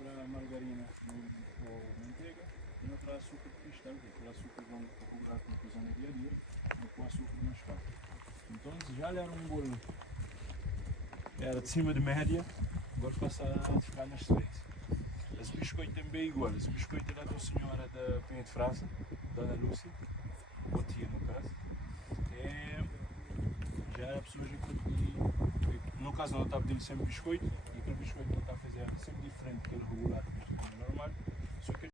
outra margarina ou manteiga e outra açúcar de cristal, que aquele açúcar vão regular com a zona dia a dia, e com o açúcar mascavo. Então já era um bolo, era de cima de média, agora passa a ficar nas 3. Esse biscoito também é igual, esse biscoito é da senhora da Penha de França, Dona Lúcia, ou tia no caso. Já era a pessoa que no caso não está a pedir sempre biscoito, e aquele biscoito não está a fazer sempre diferente daquele regular normal, só que